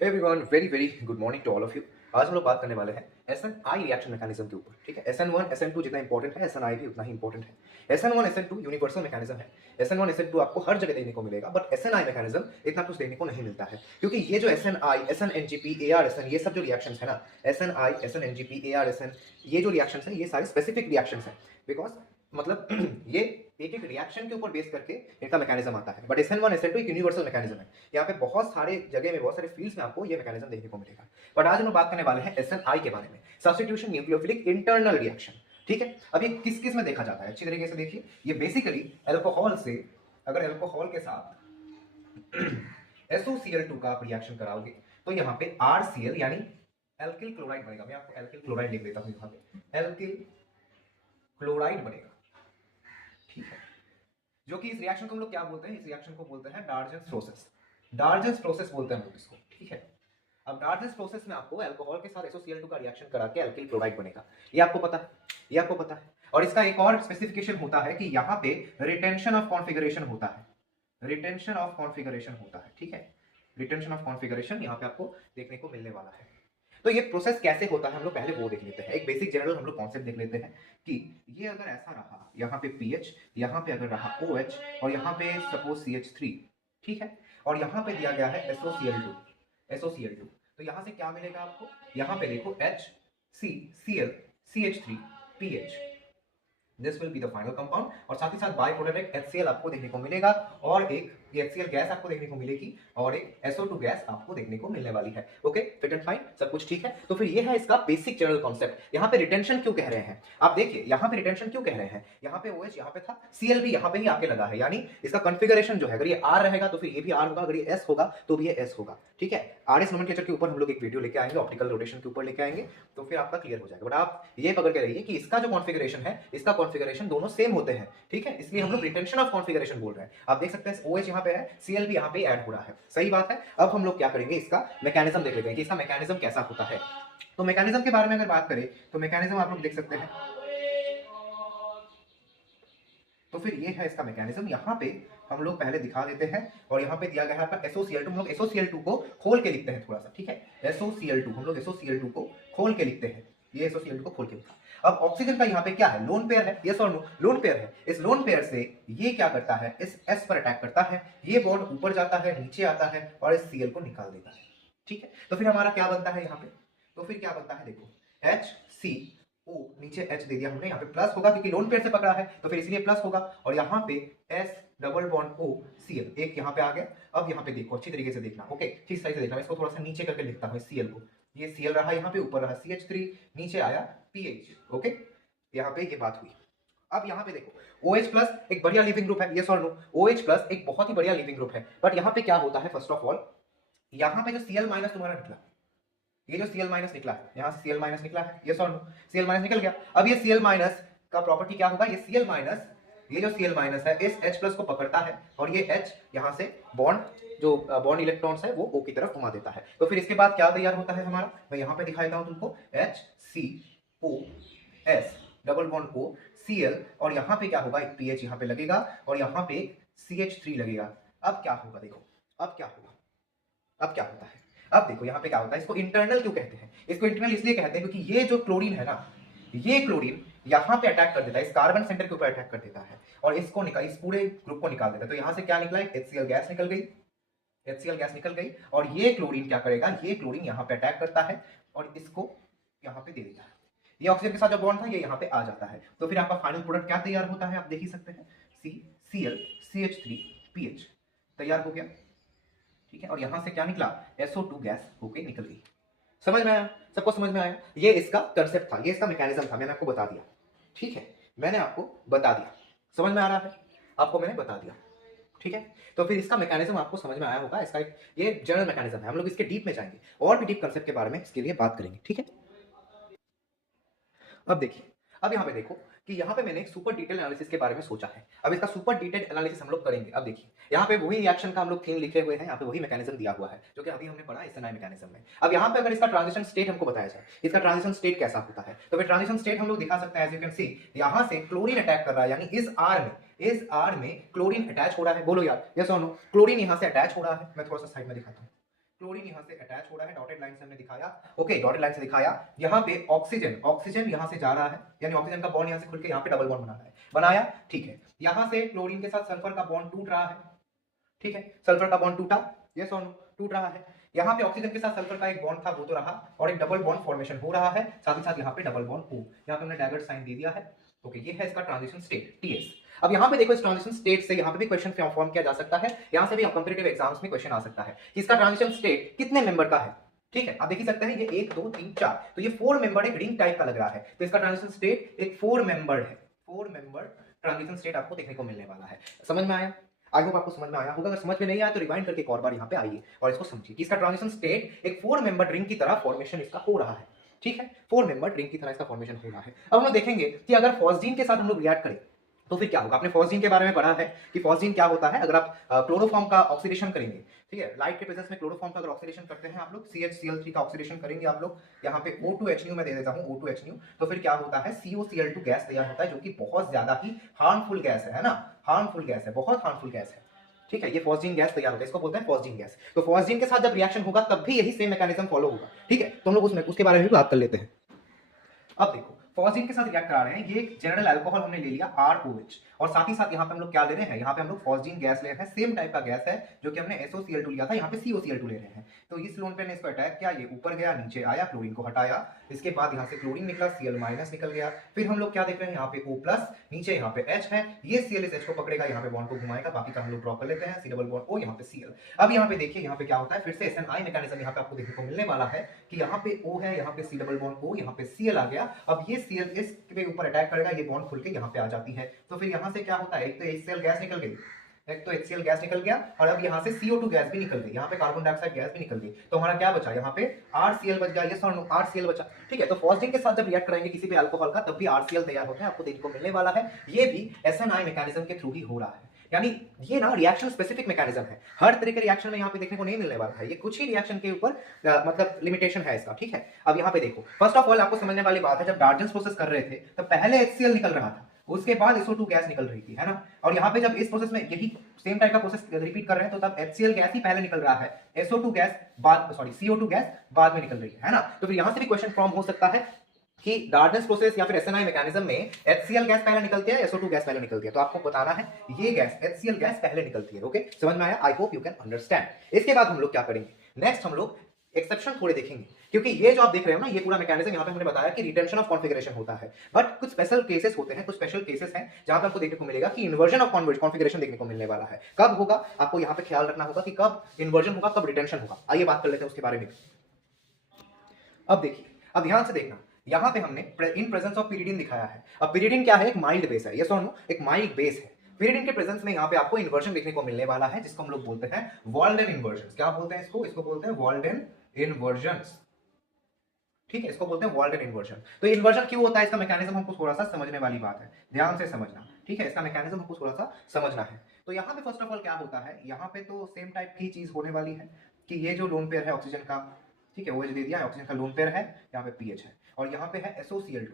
Everyone very very good morning to all of you. आज हम लोग बात करने वाले हैं SN-I रिएक्शन मैकेनिज्म के ऊपर। ठीक है, SN1 SN2 जितना इंपॉर्टेंट है SN-I भी उतना ही इंपॉर्टेंट है। SN1 SN2 यूनिवर्सल मैकेनिज्म है। SN1 SN2 आपको हर जगह देखने को मिलेगा, बट SN-I मैकेनिज्म इतना कुछ देखने को नहीं मिलता है, क्योंकि ये जो SN-I SN-NGP AR-SN ये सब जो रिएक्शंस है ना, SN-I SN-NGP AR-SN ये जो रिएक्शंस है ये सारे स्पेसिफिक रिएक्शंस हैं। बिकॉज मतलब ये एक एक रिएक्शन के ऊपर बेस करके इनका मैकेनिज्म आता है। बट SN1 SN2 एक यूनिवर्सल मैकेनिज्म है। यहाँ पे बहुत सारे जगह में बहुत सारे फील्ड्स में आपको ये मैकेनिज्म देखने को मिलेगा। बट आज हम लोग बात करने वाले हैं SN-I के बारे में, सब्स्टिट्यूशन न्यूक्लियोफिलिक इंटरनल रिएक्शन। ठीक है, अब ये किस किस में देखा जाता है अच्छी तरीके से देखिए। ये बेसिकली अल्कोहल से, अगर अल्कोहल के साथ SOCl2 का आप रिएक्शन कराओगे तो यहाँ पे RCl यानी एल्किल क्लोराइड बनेगा। मैं आपको एल्किल क्लोराइड लिख देता हूँ, यहाँ पे एल्किल क्लोराइड बनेगा। ठीक है, जो कि इस रिएक्शन को हम लोग क्या बोलते हैं, इस रिएक्शन को बोलते हैं डार्जेंस प्रोसेस। डार्जेंस प्रोसेस बोलते हैं हम लोग इसको। ठीक है, अब डार्जेंस प्रोसेस में आपको अल्कोहल के साथ SOCl2 का रिएक्शन करा के एल्किल क्लोराइड बनेगा। ये आपको पता है, ये आपको पता है। और इसका एक और स्पेसिफिकेशन होता है कि यहाँ पे रिटेंशन ऑफ कॉन्फिगरेशन होता है, रिटेंशन ऑफ कॉन्फिगरेशन होता है। ठीक है, रिटेंशन ऑफ कॉन्फिगरेशन यहाँ पे आपको देखने को मिलने वाला है। तो ये प्रोसेस कैसे होता है हम लोग पहले वो देख लेते हैं। एक बेसिक जनरल हम लोग कॉन्सेप्ट देख लेते हैं कि ये अगर ऐसा रहा, यहाँ पे पीएच, यहाँ पे अगर रहा OH और यहाँ पे सपोज CH3। ठीक है, और यहाँ पे दिया गया है SOCl2। तो यहाँ से क्या मिलेगा आपको, यहाँ पे देखो HCCl CH3 PH, this will be the final compound. और साथ ही साथ बाय प्रोडक्ट HCl आपको देखने को मिलेगा, और एक ये HCl गैस आपको देखने को मिलेगी, और एक SO2 गैस आपको देखने को मिलने वाली है। ओके, फिट एंड फाइन, सब कुछ ठीक है। तो फिर ये है इसका बेसिक जनरल कॉन्सेप्ट। यहाँ पे रिटेंशन क्यों कह रहे हैं आप देखिए, यहाँ पे रिटेंशन क्यों कह रहे हैं, यहाँ पे OH यहाँ पे था, Cl भी यहाँ पे ही आके लगा है, यानी इसका कॉन्फ़िगरेशन जो है, अगर ये R रहेगा तो फिर ये भी R होगा, अगर ये S होगा तो भी ये S होगा। ठीक है, RS नोमेनक्लेचर के ऊपर हम लोग एक वीडियो लेके आएंगे, ऑप्टिकल रोटेशन के ऊपर लेके आएंगे, तो फिर आपका क्लियर हो जाएगा। बट आप ये पकड़ के रहिए कि इसका जो कॉन्फ़िगरेशन है, इसका कॉन्फ़िगरेशन दोनों सेम होते हैं। ठीक है, इसलिए हम लोग रिटेंशन ऑफ कॉन्फ़िगरेशन बोल रहे हैं। आप देख सकते हैं OH यहाँ पे है, Cl भी यहाँ पे ऐड हो रहा है, सही बात है। अब हम लोग क्या करेंगे, इसका मैकेनिज्म देख लेते हैं कि इसका मैकेनिज्म कैसा होता है। तो मैकेनिज्म के बारे में अगर बात करें तो मैकेनिज्म आप लोग देख सकते हैं। तो फिर ये है इसका मैकेनिज्म। यहाँ पे हम लोग पहले दिखा देते हैं, और यहाँ पे दिया गया है आपका SOCl2। हम लोग SOCl2 को खोल के लिखते हैं थोड़ा सा। ठीक है, SOCl2 हम लोग SOCl2 को खोल के लिखते हैं, ये SOCl2 को खोल के लिखा। अब ऑक्सीजन का यहाँ पे क्या है, लोन पेयर है, यस और नो, लोन पेयर है। इस लोन पेयर से ये क्या करता है, इस S पर अटैक करता है, ये बॉन्ड ऊपर जाता है, नीचे आता है, और इस Cl को निकाल देता है। ठीक है, तो फिर हमारा क्या बनता है यहाँ पे, तो फिर क्या बनता है देखो, HCO, नीचे H दे दिया हमने, यहाँ पे प्लस होगा क्योंकि लोन पेयर से पकड़ा है तो फिर इसलिए प्लस होगा, और यहाँ पे S double bond O Cl, एक यहाँ पे आ गया। अब यहाँ पे देखो, अच्छी तरीके से देखना, ओके, ठीक सही से देखना। इसको थोड़ा सा नीचे करके लिखता हूँ Cl को, ये Cl रहा यहाँ पे, ऊपर रहा CH3, नीचे आया PH। ओके, यहाँ पे ये बात हुई। अब यहाँ पे देखो OH प्लस एक बढ़िया लिविंग ग्रुप है, यस और नो, OH प्लस एक बहुत ही बढ़िया लिविंग ग्रुप है। बट यहाँ पे क्या होता है, फर्स्ट ऑफ ऑल यहाँ पे जो Cl माइनस तुम्हारा निकला, ये जो Cl माइनस निकला है, यहाँ से Cl माइनस निकला है, यस और नो, Cl माइनस निकल गया। अब ये Cl माइनस का प्रॉपर्टी क्या होगा, ये Cl माइनस, ये जो Cl माइनस है इस H प्लस को पकड़ता है, और ये H यहाँ से बॉन्ड, जो बॉन्ड इलेक्ट्रॉन्स है वो O की तरफ घुमा देता है। तो फिर इसके बाद क्या तैयार होता है हमारा, मैं यहाँ पे दिखा देता हूँ तुमको, HCOS double bond O Cl, और यहाँ पे क्या होगा, एक PH यहाँ पे लगेगा, और यहाँ पे CH3 लगेगा। अब क्या होगा देखो, अब क्या होगा, अब क्या होता है, अब देखो यहाँ पे क्या होता है। इसको इंटरनल क्यों कहते हैं, इसको इंटरनल इसलिए कहते हैं क्योंकि ये जो क्लोरीन है ना, ये क्लोरीन यहाँ पे अटैक कर देता है, इस कार्बन सेंटर के ऊपर अटैक कर देता है, और इसको निकाल, इस पूरे ग्रुप को निकाल देता है। तो यहाँ से क्या निकला, HCl गैस निकल गई, HCl गैस निकल गई, और ये क्लोरीन क्या करेगा, ये क्लोरीन यहाँ पे अटैक करता है और इसको यहाँ पे दे देता है। ये ऑक्सीजन के साथ जो बॉन्ड था ये यहाँ पे आ जाता है। तो फिर आपका फाइनल प्रोडक्ट क्या तैयार होता है, आप देख ही सकते हैं, CCl CH3 PH तैयार हो गया। ठीक है, और यहां से क्या निकला, SO2 गैस होके निकल गई। समझ में आया, सबको समझ में आया। ये इसका कंसेप्ट था, ये इसका मैकेनिज्म था, मैंने आपको बता दिया। ठीक है, मैंने आपको बता दिया, समझ में आ रहा है, आपको मैंने बता दिया। ठीक है, तो फिर इसका मैकेनिज्म आपको समझ में आया होगा। इसका एक ये जनरल मैकेनिज्म है, हम लोग इसके डीप में जाएंगे और भी डीप कंसेप्ट के बारे में इसके लिए बात करेंगे। ठीक है, अब देखिए, अब यहाँ पे देखो कि यहाँ पे मैंने एक सुपर डिटेल एनालिसिस के बारे में सोचा है। अब इसका सुपर डिटेल एनालिसिस हम लोग करेंगे। अब देखिए, यहाँ पे वही रिएक्शन का हम लोग थीम लिखे हुए हैं, यहाँ पे वही मैकेनिज्म दिया हुआ है जो कि अभी हमने पढ़ा SN-I मैकेनिज्म में। अब यहाँ पे अगर इसका ट्रांजिशन स्टेट हमको बताया जाए, इसका ट्रांजिशन स्टेट कैसा होता है, तो फिर ट्रांजिशन स्टेट हम लोग दिखा सकते हैं। एज यू कैन सी, यहाँ से क्लोरीन अटैक कर रहा है, यानी इस R में क्लोरीन अटैच हो रहा है। बोलो यार, यस और नो, क्लोरीन यहाँ से अटैच हो रहा है। मैं थोड़ा सा साइड में दिखाता हूँ, क्लोरीन यहाँ से अटैच हो रहा है, डॉटेड लाइन से हमने दिखाया, ओके डॉटेड लाइन से दिखाया। यहाँ पे ऑक्सीजन यहाँ से जा रहा है, यानी ऑक्सीजन का बॉन्ड यहाँ से खुल के यहाँ पे डबल बॉन्ड बना रहा है, बनाया, ठीक है। यहाँ से क्लोरीन के साथ सल्फर का बॉन्ड टूट रहा है, ठीक है, सल्फर का बॉन्ड टूटा, यस और नो, टूट रहा है। यहाँ पे ऑक्सीजन के साथ सल्फर का एक बॉन्ड था वो तो रहा, और एक डबल बॉन्ड फॉर्मेशन हो रहा है, साथ ही साथ यहाँ पे डबल बॉन्ड हो, यहाँ पे हमने डैगर साइन दे दिया है, ओके। ये है इसका ट्रांजिशन स्टेट टीएस। अब यहाँ पे देखो इस ट्रांजिशन स्टेट से यहाँ पे भी क्वेश्चन फॉर्म किया जा सकता है, यहाँ से भी कॉम्पिटिटिव एग्जाम्स में क्वेश्चन आ सकता है कि इसका ट्रांजिशन स्टेट कितने मेंबर का है, ठीक है। आप देख ही सकते हैं ये 1 2 3 4, तो ये 4 मेंबर एक रिंग टाइप का लग रहा है, तो इसका ट्रांजिशन स्टेट एक 4 मेंबर है, 4 मेंबर ट्रांजिशन स्टेट आपको देखने को मिलने वाला है। समझ में आया? आई होप आपको समझ में आया होगा। अगर समझ में नहीं आया तो रिवाइंड करके एक और बार यहाँ पे आइए और इसको समझिए कि इसका ट्रांजिशन स्टेट एक 4 मेंबर रिंग की तरह फॉर्मेशन इसका हो रहा है, ठीक है, 4 मेंबर रिंग की तरह इसका फॉर्मेशन हो रहा है। अब हम लोग देखेंगे कि अगर फॉस्जीन के साथ हम लोग रिएक्ट करें तो फिर क्या होगा। आपने फॉस्जीन के बारे में पढ़ा है कि फॉस्जीन क्या होता है। अगर आप क्लोरोफॉर्म का ऑक्सीडेशन करेंगे, ठीक है, लाइट के प्रेजेंस में क्लोरोफॉर्म का अगर ऑक्सीडेशन करते हैं आप लोग, CHCl3 का ऑक्सीडेशन करेंगे आप लोग, यहाँ पे O2HNu मैं दे देता हूँ, O2HNu, तो फिर क्या होता है, COCl2 गैस तैयार होता है, जो कि बहुत ज्यादा ही हार्मफुल गैस है ना, हार्मफुल गैस है, बहुत हार्मफुल गैस है, ठीक है। ये फॉस्जीन गैस तैयार होता है, इसको बोलते हैं फॉस्जीन गैस। तो फॉस्जीन के साथ जब रिएक्शन होगा तब भी यही सेम मैकेनिज्म फॉलो होगा, ठीक है। तो हम लोग उसके बारे में भी बात कर लेते हैं। अब देखो फॉस्जीन के साथ रिएक्ट करा रहे हैं, ये एक जनरल अल्कोहल हमने ले लिया ROH, और साथ ही साथ यहाँ पे हम लोग क्या ले रहे हैं, यहाँ पे हम लोग फॉस्जीन गैस ले रहे हैं, सेम टाइप का गैस है जो कि हमने SOCl2 लिया था, यहाँ पे COCl2 ले रहे हैं। तो इस लोन पे ने इसको अटैक किया, ये ऊपर गया, नीचे आया, क्लोरीन को हटाया, इसके बाद यहाँ से क्लोरीन निकला, Cl- निकल गया। फिर हम लोग क्या देख रहे हैं, यहाँ पे O+, नीचे यहाँ पे H है, ये Cl इस H को पकड़ेगा, यहाँ पे बॉन्ड को घुमाएगा, बाकी का हम लोग ड्रॉ कर लेते हैं, C डबल बॉन्ड O, यहाँ पे Cl। अब यहाँ पे देखिए यहाँ पे क्या होता है, फिर से SNI मैकेनिज्म यहाँ पे आपको देखने को मिलने वाला है कि यहाँ पे O है, यहाँ पे C डबल बॉन्ड O, यहाँ पे Cl आ गया। अब ये Cl इसके ऊपर अटैक करेगा, ये बॉन्ड खुल के यहाँ पे आ जाती है। तो फिर यहाँ से क्या होता है, एक तो HCl गैस निकल गई, एक तो HCl गैस निकल गया, और अब यहाँ से CO2 गैस भी निकल गई, यहाँ पे कार्बन डाइऑक्साइड गैस भी निकल गई, तो हमारा क्या बचा, यहाँ पे RCl बच गया, ये सर RCl बचा, ठीक है। तो फॉस्जीन के साथ जब रिएक्ट करेंगे किसी भी अल्कोहल का तब भी RCl तैयार होता है, आपको देखने को मिलने वाला है। ये भी SNI मैकेनिज्म के थ्रू ही हो रहा है, यानी ये ना रिएक्शन स्पेसिफिक मैकेनिज्म है, हर तरह के रिएक्शन में यहाँ पे देखने को नहीं मिलने वाला है, ये कुछ ही रिएक्शन के ऊपर मतलब लिमिटेशन है इसका, ठीक है। अब यहाँ पे देखो, फर्स्ट ऑफ ऑल आपको समझने वाली बात है, जब डार्जन्स प्रोसेस कर रहे थे तब पहले HCl निकल रहा था, उसके बाद SO2 गैस निकल रही थी, है ना। और यहाँ पे जब इस प्रोसेस में यही सेम टाइप का प्रोसेस रिपीट कर रहे हैं तो तब HCl गैस ही पहले निकल रहा है, SO2 गैस बाद, सॉरी CO2 गैस बाद में निकल रही है ना। तो फिर यहाँ से भी क्वेश्चन फॉर्म हो सकता है कि डार्जन्स प्रोसेस या फिर SNI मैकेनिज्म में HCl गैस पहले निकलती है, SO2 गैस पहले निकलती है, तो आपको बताना है ये गैस HCl गैस पहले निकलती है, ओके, समझ में आया? I hope you can understand. इसके बाद हम लोग क्या करेंगे, नेक्स्ट हम लोग एक्सेप्शन थोड़े देखेंगे, क्योंकि ये जो आप देख रहे हो ना, ये पूरा मैकेनिज्म यहाँ पे हमने बताया कि रिटेंशन ऑफ कॉन्फ़िगरेशन होता है, बट कुछ स्पेशल केसेस होते हैं, कुछ स्पेशल केसेस हैं जहां पे आपको देखने को मिलेगा कि इन्वर्जन ऑफ कॉन्फ़िगरेशन देखने को मिलने वाला है। कब होगा आपको यहाँ पे ख्याल रखना होगा कि कब इन्वर्जन होगा, कब रिटेंशन होगा। आइए बात कर लेते हैं उसके बारे में। अब देखिए, अब ध्यान से देखना, यहाँ पे हमने इन प्रेजेंस ऑफ पिरिडिन दिखाया है। अब पिरिडिन क्या है, एक माइल्ड बेस है, यस और नो, एक माइल्ड बेस है। पिरिडिन के प्रेजेंस में यहाँ पे आपको इन्वर्जन देखने को मिलने वाला है, जिसको हम लोग बोलते हैं वॉल्डेन इन्वर्जन। क्या बोलते हैं इसको, इसको बोलते हैं वॉल्डेन इन्वर्जन, ठीक है, इसको बोलते हैं वॉल्डेन इन्वर्जन। तो इन्वर्जन क्यों होता है, इसका मैकेनिज्म हमको थोड़ा सा समझने वाली बात है, ध्यान से समझना, ठीक है, इसका मैकेनिज्म हमको थोड़ा सा समझना है। तो यहाँ पे फर्स्ट ऑफ ऑल क्या होता है, यहाँ पे तो सेम टाइप की चीज होने वाली है कि ये जो लोन पेयर है ऑक्सीजन का, ठीक है, OH दे दिया, ऑक्सीजन का लोन पेयर है, यहाँ पे PH है, और यहाँ पे है SOCl2,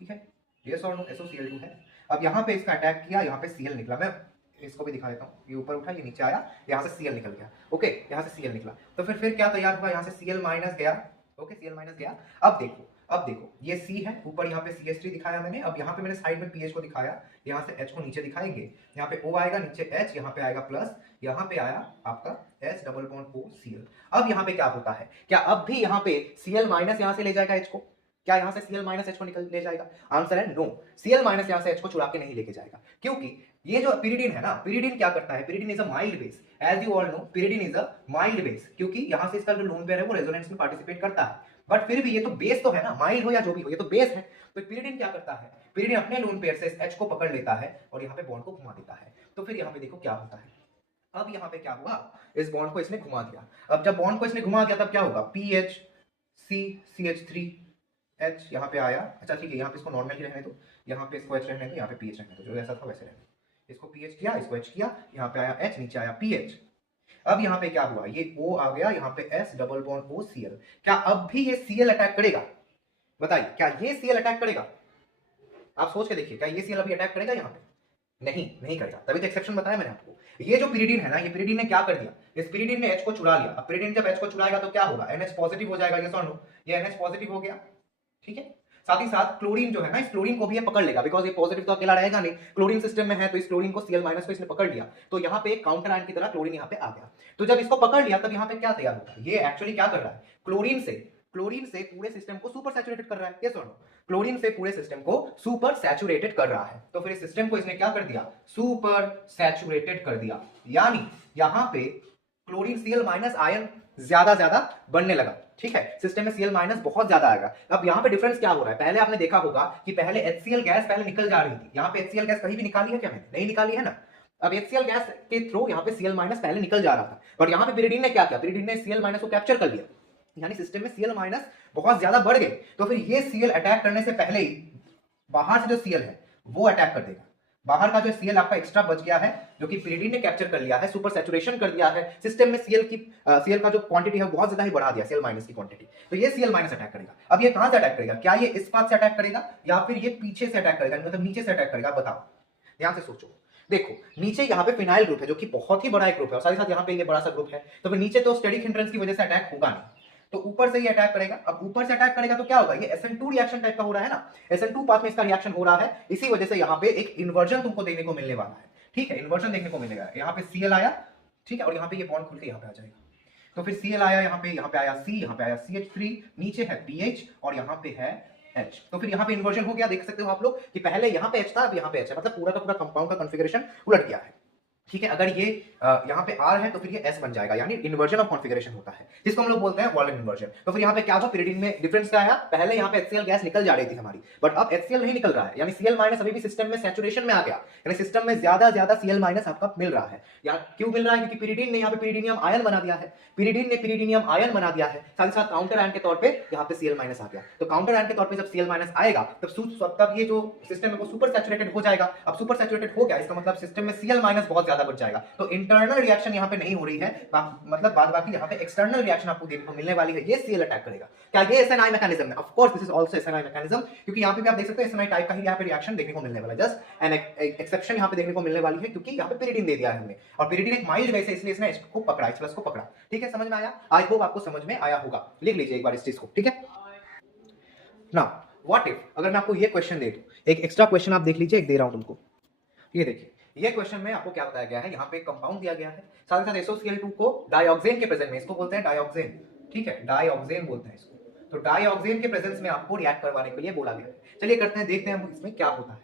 ठीक है, यस और नो, SOCl2 है। अब यहाँ पे इसका अटैक किया, यहाँ पे Cl निकला, मैं इसको भी दिखा देता हूँ, ये ऊपर उठा, ये नीचे आया, यहाँ से Cl निकल गया, ओके, यहाँ से Cl निकला, तो फिर क्या तैयार हुआ, यहाँ से Cl माइनस गया, ओके, Cl माइनस गया। अब देखो ये C है, ऊपर यहाँ पे CH3 दिखाया मैंने, अब यहाँ पे मैंने साइड में PH को दिखाया, यहाँ से H को नीचे दिखाएंगे, यहाँ पे O आएगा, नीचे H, यहाँ पे आएगा प्लस, यहाँ पे आया आपका H double bond O Cl। अब यहाँ पे क्या होता है, क्या अब भी यहाँ पे Cl माइनस यहाँ से ले जाएगा H को, क्या यहाँ से Cl माइनस H को निकल ले जाएगा? आंसर है नो, Cl माइनस यहाँ से H को चुरा के नहीं लेके जाएगा, क्योंकि ये जो पिरिडिन है ना, पिरिडिन क्या करता है, pyridine is a mild base, as you all know, pyridine is a mild base, क्योंकि यहाँ से इसका जो लोन पेयर है वो रेजोनेंस में पार्टिसिपेट करता है, बट फिर भी ये तो बेस तो है ना, माइल्ड हो या जो भी हो, ये तो बेस है। तो पिरिडिन क्या करता है, पिरिडिन अपने लोन पेयर से इस H को पकड़ लेता है और यहाँ पे बॉन्ड को घुमा देता है। तो फिर यहाँ पे देखो क्या होता है, अब यहाँ पे क्या हुआ, इस बॉन्ड को इसने घुमा दिया। अब जब बॉन्ड को इसने घुमा दिया तब क्या होगा, PH C CH3 H यहाँ पे आया, अच्छा ठीक है, यहाँ पे इसको नॉर्मल ही रहने दो, यहाँ पे इसको H रहने दो, यहाँ पे PH रहने दो, जो जैसा था वैसे रहने दो, इसको PH किया, इसको H किया, यहाँ पे आया H, नीचे आया PH। अब यहाँ पे क्या हुआ, ये O आ गया, यहाँ पे S double bond O Cl। क्या अब भी ये Cl अटैक करेगा, बताइए क्या ये Cl अटैक करेगा? आप सोच के देखिए, क्या ये Cl अभी अटैक करेगा यहाँ पे? नहीं करेगा, तभी तो एक्सेप्शन बताया मैंने आपको। ये जो पिरिडीन है ना, ये पिरिडीन ने क्या कर दिया, इस पिरिडीन ने H को चुरा लिया। अब पिरिडीन जब H को चुराएगा तो क्या होगा, NH पॉजिटिव हो जाएगा, यस और नो, ये NH पॉजिटिव हो गया, ठीक है। साथ ही साथ क्लोरीन जो है ना, इस क्लोरीन को भी ये पकड़ लेगा, बिकॉज ये पॉजिटिव तो अकेला रहेगा नहीं, क्लोरीन सिस्टम में है, तो इस क्लोरीन को Cl- को इसने पकड़ लिया, तो यहाँ पे एक काउंटर आयन की तरह क्लोरीन यहाँ पे आ गया। तो जब इसको पकड़ लिया तब यहाँ पे क्या तैयार होता है, ये एक्चुअली क्या कर रहा है, क्लोरीन से पूरे सिस्टम को सुपर सैचुरेटेड कर रहा है, यस और नो, क्लोरीन से पूरे सिस्टम को सुपर सैचुरेटेड कर रहा है। तो फिर इस सिस्टम को इसने क्या कर दिया, सुपर सैचुरेटेड कर दिया, यानी यहां पे क्लोरीन Cl- आयन ज्यादा बनने लगा, ठीक है, सिस्टम में Cl- बहुत ज्यादा आएगा। अब यहाँ पे डिफरेंस क्या हो रहा है, पहले आपने देखा होगा कि पहले HCl गैस पहले निकल जा रही थी, यहाँ पे HCl गैस कहीं भी निकाली है क्या, मैंने नहीं निकाली है ना। अब HCl गैस के थ्रू यहाँ पे Cl- पहले निकल जा रहा था, बट यहाँ पे पिरिडीन ने क्या किया, पिरिडीन ने Cl- को कैप्चर कर लिया, यानी सिस्टम में Cl- बहुत ज्यादा बढ़ गए। तो फिर ये Cl अटैक करने से पहले ही बाहर से जो Cl है वो अटैक कर देगा, बाहर का जो Cl आपका एक्स्ट्रा बच गया है, जो कि पिरिडीन ने कैप्चर कर लिया है, सुपर सैचुरेशन कर दिया है सिस्टम में, Cl का जो क्वांटिटी है बहुत ज्यादा ही बढ़ा दिया, Cl- की क्वांटिटी, तो ये Cl- अटैक करेगा। अब ये कहां से अटैक करेगा, क्या ये इस पाथ से अटैक करेगा या फिर ये पीछे से अटैक करेगा, मतलब नीचे से अटैक करेगा, बताओ, ध्यान से सोचो। देखो नीचे यहाँ पे फिनाइल ग्रुप है, जो कि बहुत ही बड़ा एक ग्रुप है, और साथ ही साथ यहाँ पे ये बड़ा सा ग्रुप है, तो फिर नीचे तो स्टेरिक हिंड्रेंस की वजह से अटैक होगा नहीं, तो ऊपर से ये अटैक करेगा। अब ऊपर से अटैक करेगा तो क्या होगा, ये SN2 रिएक्शन टाइप का हो रहा है ना, SN2 पाथ में इसका रिएक्शन हो रहा है, इसी वजह से यहाँ पे एक इन्वर्जन तुमको देखने को मिलने वाला है, ठीक है, इन्वर्जन देखने को मिलेगा। यहाँ पे Cl आया, ठीक है, और यहाँ पे ये बॉन्ड खुल के यहाँ पे आ जाएगा, तो फिर Cl आया, यहाँ पे आया C, यहाँ पे आया CH3, नीचे है PH और यहाँ पे है H, तो फिर यहाँ पे इन्वर्जन हो गया, देख सकते हो आप लोग कि पहले यहाँ पे H था, अब यहाँ पे H है, मतलब पूरा का पूरा कंपाउंड का कॉन्फ़िगरेशन उलट गया है, ठीक है। अगर ये यहाँ पे R है तो फिर ये S बन जाएगा, यानी इन्वर्जन ऑफ कॉन्फ़िगरेशन होता है, जिसको हम लोग बोलते हैं वॉल्यूम इन्वर्जन। तो फिर यहाँ पे क्या हुआ, पिरिडीन में डिफरेंस क्या आया, पहले यहाँ पे HCl गैस निकल जा रही थी हमारी, बट अब HCl नहीं निकल रहा है, यानी Cl- अभी भी सिस्टम में सैचुरेशन में आ गया, यानी सिस्टम में ज्यादा Cl- आपका मिल रहा है। यार क्यों मिल रहा है, क्योंकि पिरिडीन ने यहाँ पे पिरिडीनियम आयन बना दिया है, पिरिडीन ने पिरिडीनियम आयन बना दिया है, साथ ही साथ काउंटर आयन के तौर पे यहाँ पे Cl- आ गया। तो काउंटर आयन के तौर पे जब Cl- आएगा तब ये जो सिस्टम है वो सुपर सैचुरेटेड हो जाएगा। अब सुपर सैचुरेटेड हो गया, इसका मतलब सिस्टम में Cl- बहुत ज्यादा बच जाएगा, तो इंटरनल रिएक्शन यहाँ पे नहीं हो रही है, मतलब बाद बाकी यहाँ पे एक्सटर्नल रिएक्शन आपको देखने को मिलने वाली है, ये Cl अटैक करेगा। क्या ये SNI मैकेनिज्म है, of course this is also SNI mechanism, क्योंकि यहाँ पे भी आप देख सकते हो SNI टाइप का ही यहाँ पे रिएक्शन देखने को मिलने वाला है, जस्ट एन एक्सेप्शन यहाँ पे देखने को मिलने वाली है, क्योंकि यहाँ पे पिरिडीन दे दिया है हमने, और पिरिडीन एक माइल्ड बेस है, इसलिए इसने इसको पकड़ा, H+ को पकड़ा, ठीक है, समझ में आया, आई होप आपको समझ में आया होगा, लिख लीजिए एक बार इस चीज को, ठीक है ना। व्हाट इफ अगर मैं आपको ये क्वेश्चन दे दूं, एक एक्स्ट्रा क्वेश्चन आप देख लीजिए, एक दे रहा हूं तुमको, ये देखिए, ये क्वेश्चन में आपको क्या बताया गया है, यहाँ पे एक कंपाउंड दिया गया है, साथ ही साथ SOCl2 को डाइऑक्सेन के प्रेजेंस में, इसको बोलते हैं डाइऑक्सेन, ठीक है, डाइऑक्सेन बोलते हैं इसको, तो डाइऑक्सेन के प्रेजेंस में आपको रिएक्ट करवाने के लिए बोला गया है। चलिए करते हैं, देखते हैं इसमें क्या होता है,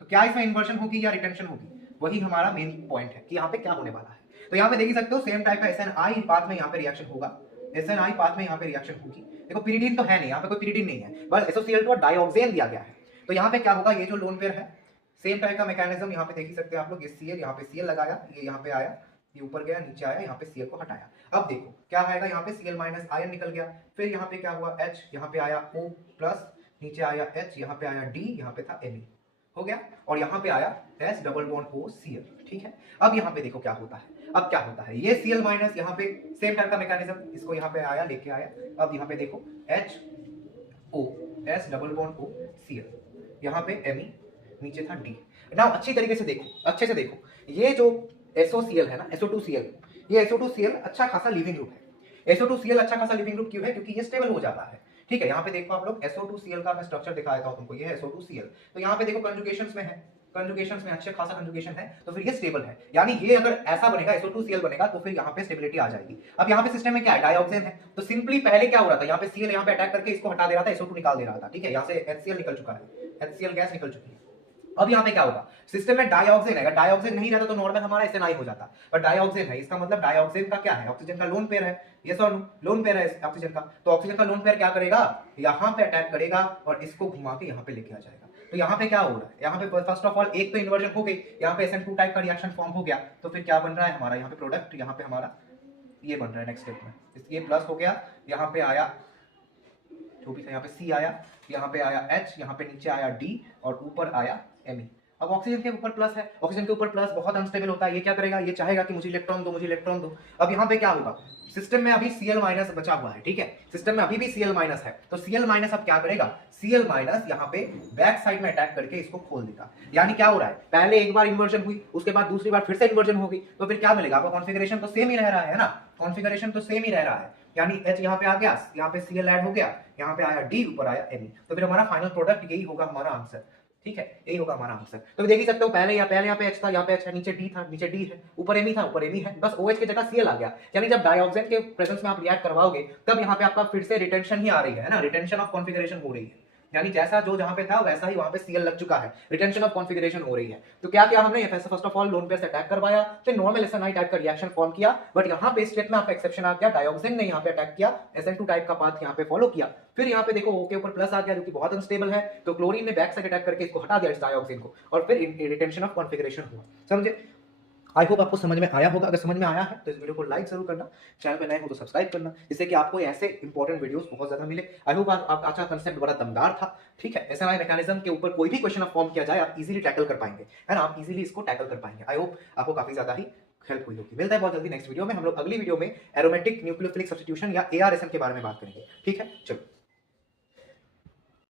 तो क्या इसमें इन्वर्जन होगी या रिटेंशन होगी, वही हमारा मेन पॉइंट है कि यहाँ पे क्या होने वाला है। तो यहाँ पे देख ही सकते हो सेम टाइप का SNI पाथ में यहाँ पे रिएक्शन होगा, SNI पाथ में यहाँ पे रिएक्शन होगी। देखो पिरिडीन तो है नहीं, यहाँ पे कोई पिरिडीन नहीं है, बस SOCl2 और डाइऑक्सेन दिया गया है। तो यहाँ पे क्या होगा, ये जो लोन पेयर है, सेम टाइप का मैकेनिज्म यहाँ पे देख ही सकते हैं आप लोग, ये Cl यहाँ पे Cl लगाया, ये यहाँ पे आया, ये ऊपर गया, नीचे आया, यहाँ पे Cl को हटाया। अब देखो क्या आएगा, यहाँ पे Cl- आयन निकल गया, फिर यहाँ पे क्या हुआ, H, यहाँ पे आया O+, नीचे आया H, यहाँ पे आया D, यहाँ पे था Ne, हो गया, और यहाँ पे आया S double bond O Cl, ठीक है। अब यहाँ पे देखो क्या होता है, अब क्या होता है, ये Cl- यहाँ पे सेम टाइप का मैकेनिज्म, इसको यहाँ पे आया, लेके आया, अब यहाँ पे देखो H O, S double bond O Cl, यहाँ पे Me, नीचे था D। नाउ अच्छी तरीके से देखो, अच्छे से देखो, ये जो SOCl है ना, SO2Cl, ये SO2Cl अच्छा खासा लिविंग ग्रुप है। SO2Cl अच्छा खासा लिविंग ग्रुप क्यों है, क्योंकि ये स्टेबल हो जाता है, ठीक है। यहाँ पे देखो आप लोग, SO2Cl का मैं स्ट्रक्चर दिखा देता हूँ तुमको, ये है SO2Cl, तो यहाँ पे देखो कंजुगेशंस में है, कंजुगेशंस में अच्छा खासा कंजुगेशन है, तो फिर ये स्टेबल है, यानी ये अगर ऐसा बनेगा SO2Cl बनेगा तो फिर यहाँ पे स्टेबिलिटी आ जाएगी। अब यहाँ पे सिस्टम में क्या है, डाइऑक्सेन है, तो सिंपली पहले क्या हो रहा था, यहाँ पे Cl यहाँ पे अटैक करके इसको हटा दे रहा था, SO2 निकाल दे रहा था, ठीक है, यहाँ से HCl निकल चुका है, HCl गैस निकल चुकी है। अब यहाँ पे क्या होगा, सिस्टम में डाइऑक्सेन है, अगर डाइऑक्सेन नहीं रहता तो नॉर्मल हमारा SNI हो जाता, पर डाइऑक्सेन है, इसका मतलब डाइऑक्सेन का क्या है, ऑक्सीजन का लोन पेयर है, यस और नो, लोन पेयर है ऑक्सीजन का, तो ऑक्सीजन का लोन पेयर क्या करेगा, यहाँ पे अटैक करेगा और इसको घुमा के यहाँ पे लेके आ जाएगा। तो यहाँ पे क्या हो रहा है, यहाँ पे फर्स्ट ऑफ ऑल एक तो इन्वर्जन हो गई, यहाँ पे SN2 टाइप का रिएक्शन फॉर्म हो गया, तो फिर क्या बन रहा है हमारा यहाँ पे प्रोडक्ट, यहाँ पे हमारा ये बन रहा है नेक्स्ट स्टेप में, ये प्लस हो गया, यहाँ पे आया जो भी था, यहाँ पे C आया, यहाँ पे आया H, यहाँ पे नीचे आया D और ऊपर आया Me, अब ऑक्सीजन के ऊपर प्लस है, ऑक्सीजन के ऊपर प्लस बहुत अनस्टेबल होता है, ये क्या करेगा, ये चाहेगा कि मुझे इलेक्ट्रॉन दो, मुझे इलेक्ट्रॉन दो। अब यहाँ पे क्या होगा, सिस्टम में अभी Cl माइनस बचा हुआ है, ठीक है, सिस्टम में अभी भी Cl माइनस है, तो Cl माइनस अब क्या करेगा, Cl माइनस यहाँ पे बैक साइड में अटैक करके इसको खोल देगा। यानी क्या हो रहा है, पहले एक बार इन्वर्जन हुई, उसके बाद दूसरी बार फिर से इन्वर्जन होगी, तो फिर क्या मिलेगा आपको, कॉन्फिगरेशन तो सेम ही रह रहा है ना, कॉन्फिगरेशन तो सेम ही रह रहा है। यानी H यहाँ पे आ गया, यहाँ पे Cl ऐड हो गया, यहाँ पे आया D, ऊपर आया Ne, तो फिर हमारा फाइनल प्रोडक्ट यही होगा हमारा आंसर। ठीक है, यही होगा हमारा आंसर। तो देख ही सकते हो, पहले यहाँ पे H था, यहाँ पे H है, नीचे D था, नीचे D है, ऊपर Me था, ऊपर Me है, बस OH की जगह Cl आ गया। यानी जब डाइऑक्सिन के प्रेजेंस में आप रिएक्ट करवाओगे तब यहाँ पे आपका फिर से रिटेंशन ही आ रही है ना, रिटेंशन ऑफ कॉन्फिगरेशन हो रही है। यानी जैसा जो जहां पे था वैसा ही वहां पे Cl लग चुका है, रिटेंशन ऑफ कॉन्फिगरेशन हो रही है। तो क्या किया हमने, first of all lone pair से अटैक करवाया, फिर नॉर्मल SNI टाइप का रिएक्शन फॉर्म किया, बट यहाँ पे स्टेट में आपका एक्सेप्शन आ गया, डाइऑक्सिन ने यहाँ पे अटैक किया, SN2 टाइप का पाथ यहाँ पे फॉलो किया। फिर यहाँ पे देखो O के ऊपर प्लस आ गया जो कि बहुत अनस्टेबल है, तो क्लोरीन ने बैक साइड अटैक करके इसको हटा दिया इस डाइऑक्सिन को, और फिर रिटेंशन ऑफ कॉन्फिगरेशन हुआ। समझे? आई होप आपको समझ में आया होगा। अगर समझ में आया है तो इस वीडियो को लाइक जरूर करना, चैनल पे नए हो तो सब्सक्राइब करना, जिससे कि आपको ऐसे इंपॉर्टेंट वीडियोस बहुत ज्यादा मिले। आई होप आज का कंसेप्ट बड़ा दमदार था। ठीक है, SNI मैकेनिज्म के ऊपर कोई भी क्वेश्चन आप फॉर्म किया जाए आप इजीली टैकल कर पाएंगे, है ना, आप इजीली इसको टैकल कर पाएंगे। आई होप आपको काफी ज्यादा ही हेल्प हुई होगी। मिलता है बहुत जल्दी नेक्स्ट वीडियो में। हम लोग अगली वीडियो में एरोमेटिक न्यूक्लियोफिलिक सब्स्टिट्यूशन या ARSM के बारे में बात करेंगे। ठीक है, चलो।